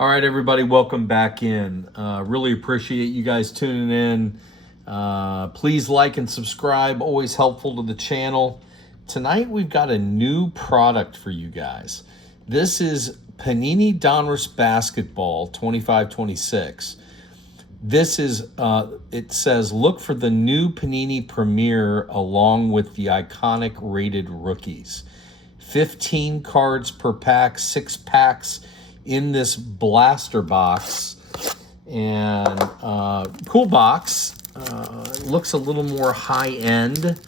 All right, everybody, welcome back in. Really appreciate you guys tuning in. Please like and subscribe, always helpful to the channel. Tonight, we've got a new product for you guys. This is Panini Donruss Basketball 25-26. This is, it says, look for the new Panini Premier along with the iconic rated rookies. 15 cards per pack, 6 packs in this blaster box, and cool box. Looks a little more high-end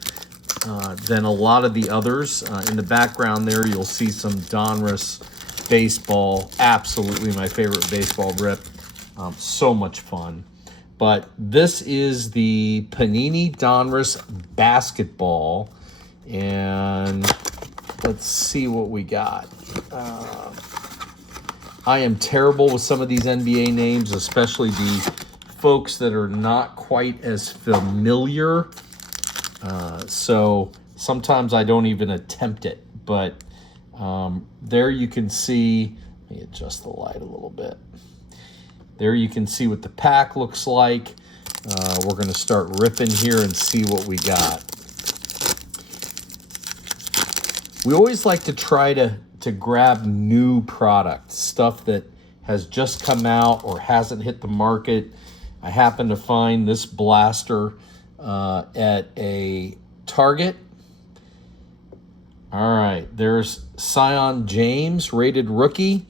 than a lot of the others. In the background there, you'll see some Donruss baseball. Absolutely my favorite baseball rip. So much fun. But this is the Panini Donruss basketball, and let's see what we got. I am terrible with some of these NBA names, especially the folks that are not quite as familiar. So sometimes I don't even attempt it. But there you can see, let me adjust the light a little bit. There you can see what the pack looks like. We're going to start ripping here and see what we got. We always like to try to grab new product, stuff that has just come out or hasn't hit the market. I happened to find this blaster at a Target. All right, there's Zion James, rated rookie.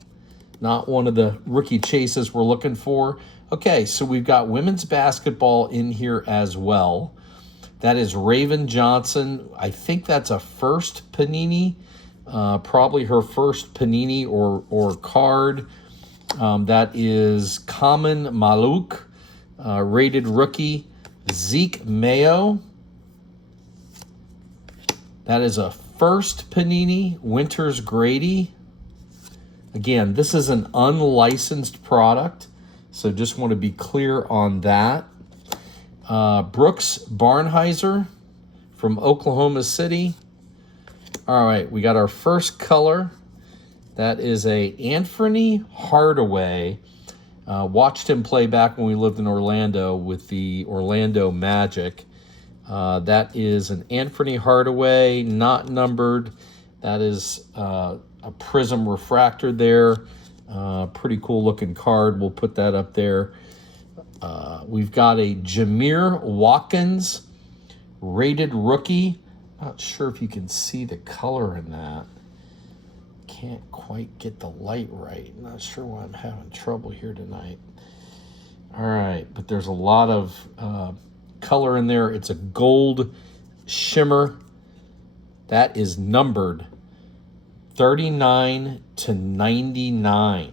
Not one of the rookie chases we're looking for. Okay, so we've got women's basketball in here as well. That is Raven Johnson. I think that's a first Panini. Probably her first Panini or card. That is Common Maluk, rated rookie. Zeke Mayo. That is a first Panini. Winters Grady. Again, this is an unlicensed product, so just want to be clear on that. Brooks Barnheiser from Oklahoma City. All right, we got our first color. That is a Anthony Hardaway. Watched him play back when we lived in Orlando with the Orlando Magic. That is an Anthony Hardaway, not numbered. That is a prism refractor there. Pretty cool looking card. We'll put that up there. We've got a Jameer Watkins, rated rookie. Not sure if you can see the color in that. Can't quite get the light right. Not sure why I'm having trouble here tonight. All right, but there's a lot of color in there. It's a gold shimmer. That is numbered 39 to 99.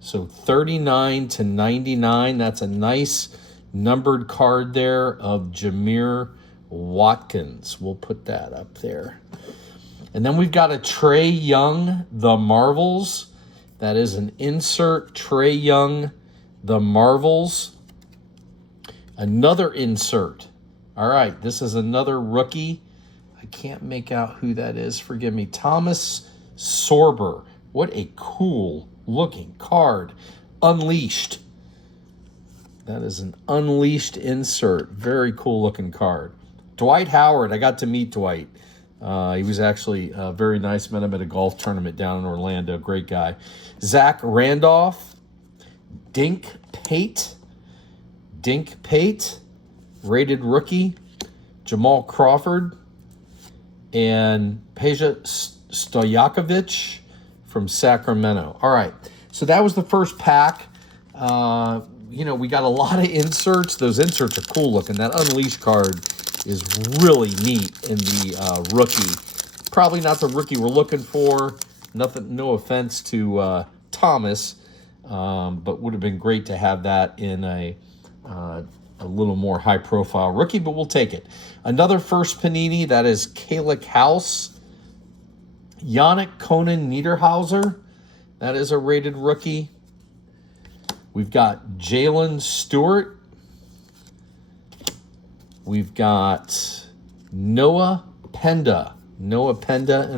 So 39 to 99. That's a nice numbered card there of Jameer Watkins. We'll put that up there. And then we've got a Trae Young, The Marvels. That is an insert Trae Young, The Marvels. Another insert. All right, this is another rookie. I can't make out who that is. Forgive me. Thomas Sorber. What a cool looking card. Unleashed. That is an unleashed insert. Very cool looking card. Dwight Howard. I got to meet Dwight. He was actually very nice. Met him at a golf tournament down in Orlando. Great guy. Zach Randolph. Dink Pate. Rated rookie. Jamal Crawford. And Peja Stojakovic from Sacramento. All right. So that was the first pack. We got a lot of inserts. Those inserts are cool looking. That Unleashed card is really neat in the rookie. Probably not the rookie we're looking for. Nothing. No offense to Thomas, but would have been great to have that in a little more high-profile rookie, but we'll take it. Another first Panini, that is Kalik House. Yannick Conan Niederhauser, that is a rated rookie. We've got Jalen Stewart. We've got Noah Penda in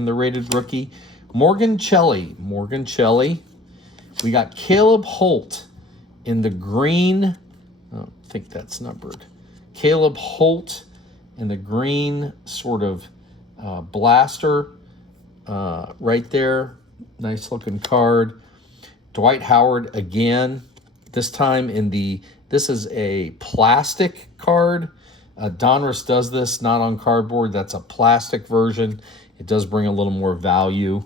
the rated rookie. Morgan Shelley. We got Caleb Holt in the green. I don't think that's numbered. Caleb Holt in the green sort of blaster right there. Nice looking card. Dwight Howard again. This time this is a plastic card. Donruss does this, not on cardboard. That's a plastic version. It does bring a little more value.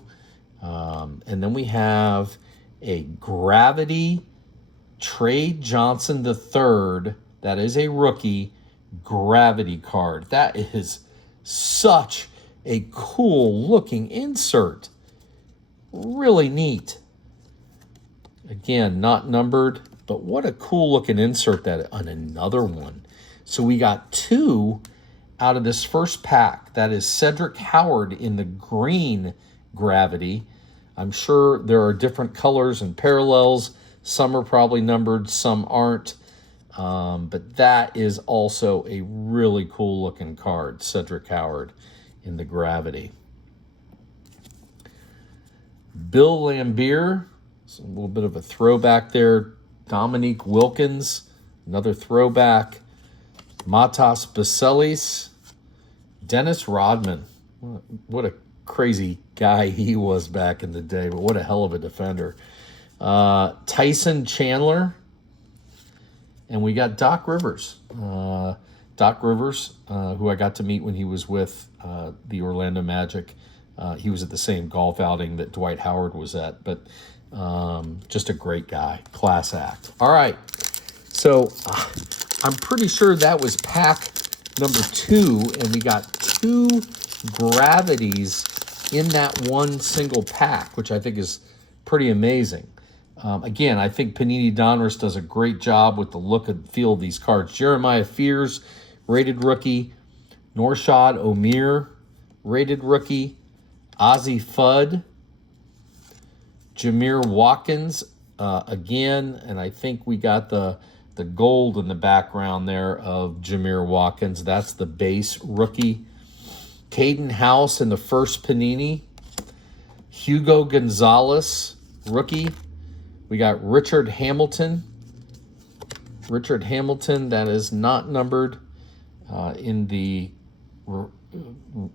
And then we have a Gravity Trey Johnson III. That is a rookie Gravity card. That is such a cool looking insert. Really neat. Again, not numbered, but what a cool looking insert that on another one. So we got 2 out of this first pack. That is Cedric Howard in the green Gravity. I'm sure there are different colors and parallels. Some are probably numbered, some aren't. But that is also a really cool looking card, Cedric Howard in the Gravity. Bill Lambier, a little bit of a throwback there. Dominique Wilkins, another throwback. Matas Baselis. Dennis Rodman. What a crazy guy he was back in the day, but what a hell of a defender. Tyson Chandler. And we got Doc Rivers. Doc Rivers, who I got to meet when he was with the Orlando Magic. He was at the same golf outing that Dwight Howard was at, but just a great guy, class act. All right, so I'm pretty sure that was pack number 2, and we got 2 Gravities in that one single pack, which I think is pretty amazing. Again, I think Panini Donruss does a great job with the look and feel of these cards. Jeremiah Fears, rated rookie. Norshad Omier, rated rookie. Ozzie Fudd. Jameer Watkins, again, and I think we got the gold in the background there of Jameer Watkins. That's the base rookie. Caden House in the first Panini. Hugo Gonzalez, rookie. We got Richard Hamilton. Richard Hamilton, that is not numbered in the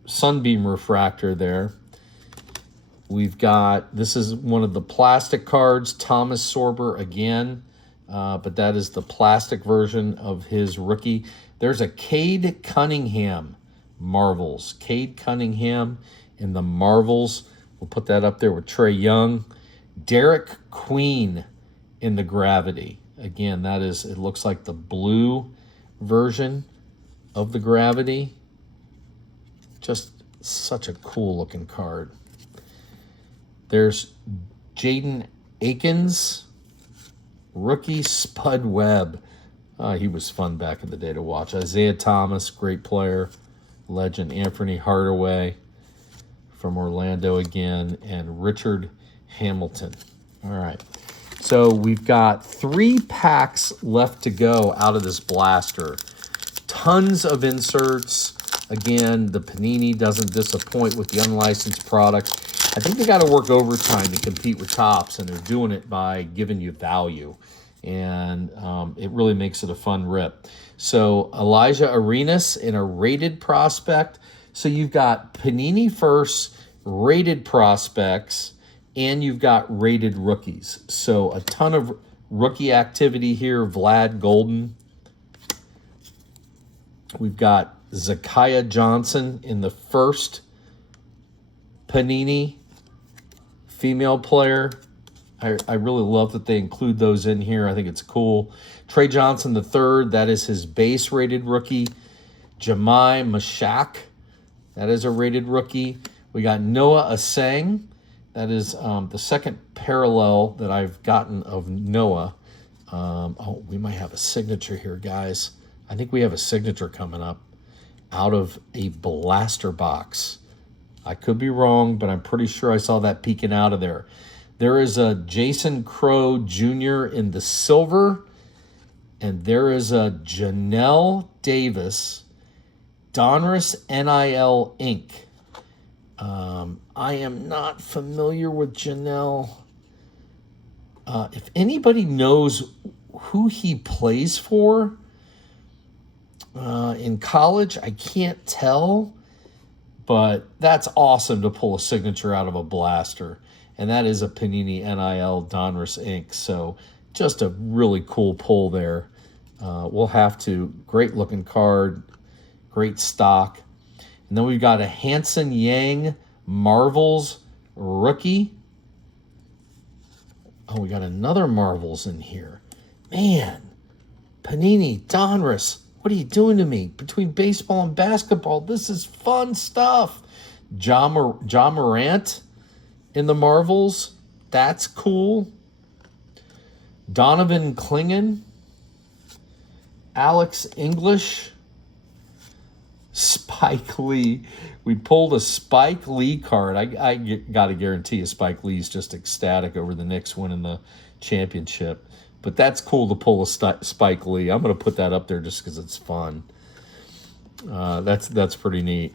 Sunbeam refractor there. We've got, this is one of the plastic cards, Thomas Sorber again, but that is the plastic version of his rookie. There's a Cade Cunningham Marvels. Cade Cunningham in the Marvels. We'll put that up there with Trae Young. Derek Queen in the Gravity. Again, that is, it looks like the blue version of the Gravity. Just such a cool looking card. There's Jaden Akins, rookie Spud Webb. He was fun back in the day to watch. Isaiah Thomas, great player. Legend Anthony Hardaway from Orlando again. And Richard Hamilton. All right. So we've got 3 packs left to go out of this blaster. Tons of inserts. Again, the Panini doesn't disappoint with the unlicensed product. I think they got to work overtime to compete with Topps, and they're doing it by giving you value. And it really makes it a fun rip. So Elijah Arenas in a rated prospect. So you've got Panini first, rated prospects, and you've got rated rookies. So a ton of rookie activity here. Vlad Golden. We've got Zakiah Johnson in the first Panini female player. I really love that they include those in here. I think it's cool. Trey Johnson the third, that is his base rated rookie. Jemai Mashak, that is a rated rookie. We got Noah Asang. That is the second parallel that I've gotten of Noah. Oh, we might have a signature here, guys. I think we have a signature coming up out of a blaster box. I could be wrong, but I'm pretty sure I saw that peeking out of there. There is a Jason Crow Jr. in the silver, and there is a Janelle Davis, Donruss NIL Inc. I am not familiar with Janelle. If anybody knows who he plays for in college, I can't tell, but that's awesome to pull a signature out of a blaster. And that is a Panini NIL Donruss Inc. So just a really cool pull there. We'll have to. Great looking card, great stock. And then we've got a Hanson Yang Marvels rookie. Oh, we got another Marvels in here. Man, Panini Donruss, what are you doing to me? Between baseball and basketball, this is fun stuff. John Morant in the Marvels. That's cool. Donovan Clingan. Alex English. Spike Lee. We pulled a Spike Lee card. I got to guarantee you Spike Lee's just ecstatic over the Knicks winning the championship. But that's cool to pull a Spike Lee. I'm going to put that up there just because it's fun. That's pretty neat.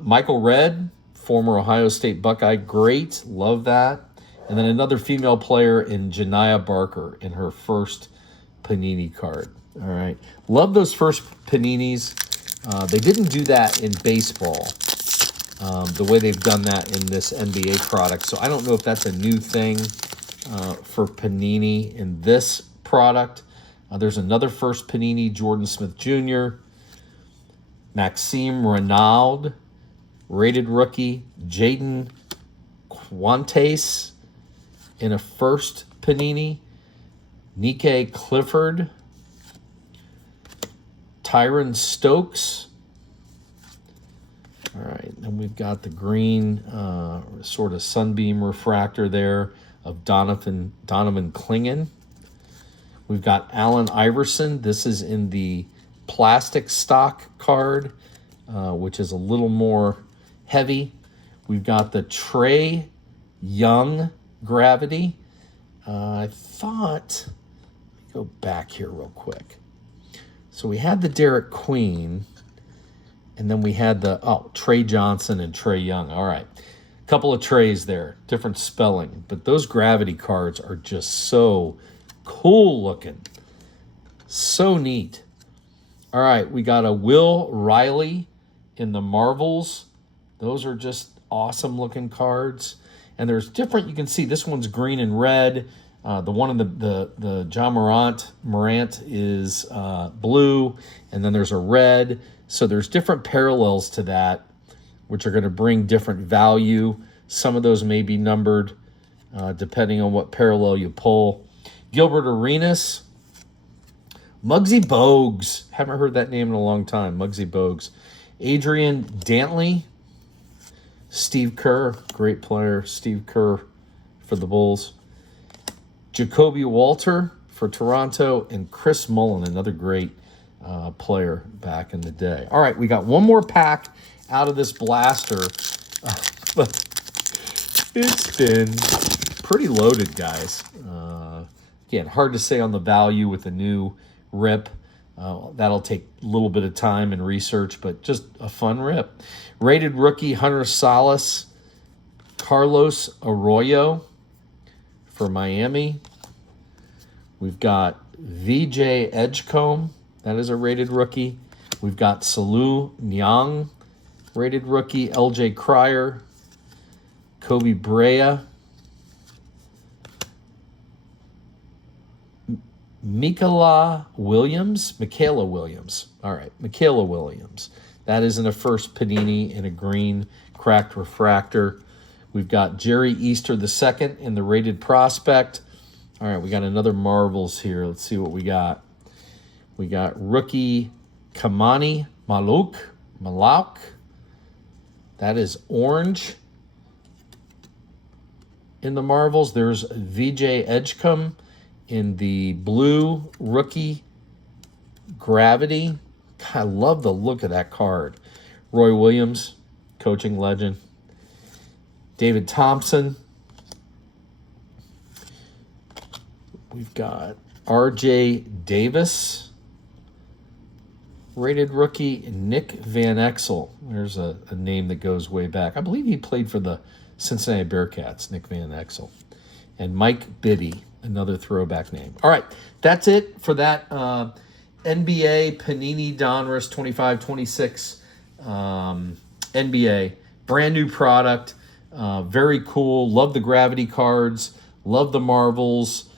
Michael Redd, former Ohio State Buckeye. Great. Love that. And then another female player in Janiah Barker in her first Panini card. All right. Love those first Paninis. They didn't do that in baseball the way they've done that in this NBA product. So I don't know if that's a new thing for Panini in this product. There's another first Panini, Jordan Smith Jr., Maxime Renaud, rated rookie, Jaden Quantes in a first Panini, Nikkei Clifford, Tyron Stokes. All right, then we've got the green sort of sunbeam refractor there of Donovan Clingan. We've got Allen Iverson. This is in the plastic stock card, which is a little more heavy. We've got the Trae Young Gravity. I thought, let me go back here real quick. So we had the Derek Queen, and then we had the, Trey Johnson and Trae Young. All right. A couple of Trays there, different spelling. But those Gravity cards are just so cool looking. So neat. All right, we got a Will Riley in the Marvels. Those are just awesome looking cards. And there's different, you can see this one's green and red. The one in the John Morant is blue, and then there's a red. So there's different parallels to that, which are going to bring different value. Some of those may be numbered depending on what parallel you pull. Gilbert Arenas, Muggsy Bogues. Haven't heard that name in a long time. Muggsy Bogues. Adrian Dantley, Steve Kerr, great player. Steve Kerr for the Bulls. Jacoby Walter for Toronto, and Chris Mullin, another great player back in the day. All right, we got one more pack out of this blaster, but it's been pretty loaded, guys. Again, hard to say on the value with the new rip. That'll take a little bit of time and research, but just a fun rip. Rated rookie Hunter Salas, Carlos Arroyo for Miami. We've got VJ Edgecombe. That is a rated rookie. We've got Salu Nyang, rated rookie. LJ Cryer, Kobe Brea, Michaela Williams. All right, Michaela Williams. That is in a first Panini in a green cracked refractor. We've got Jerry Easter II in the rated prospect. All right, we got another Marvels here. Let's see what we got. We got rookie Kamani Malak. That is orange in the Marvels. There's VJ Edgecombe in the blue rookie Gravity. God, I love the look of that card. Roy Williams, coaching legend. David Thompson. We've got R.J. Davis, rated rookie. Nick Van Exel. There's a name that goes way back. I believe he played for the Cincinnati Bearcats, Nick Van Exel. And Mike Bibby, Another throwback name. All right, that's it for that NBA Panini Donruss 25-26 NBA. Brand new product. Very cool. Love the gravity cards. Love the marvels.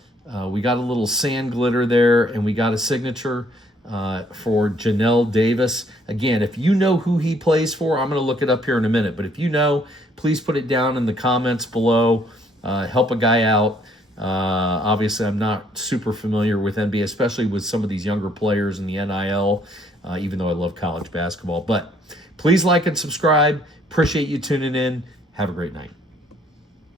We got a little sand glitter there, and we got a signature for Janelle Davis. Again, if you know who he plays for, I'm going to look it up here in a minute. But if you know, please put it down in the comments below. Help a guy out. Obviously, I'm not super familiar with NBA, especially with some of these younger players in the NIL, even though I love college basketball. But please like and subscribe. Appreciate you tuning in. Have a great night.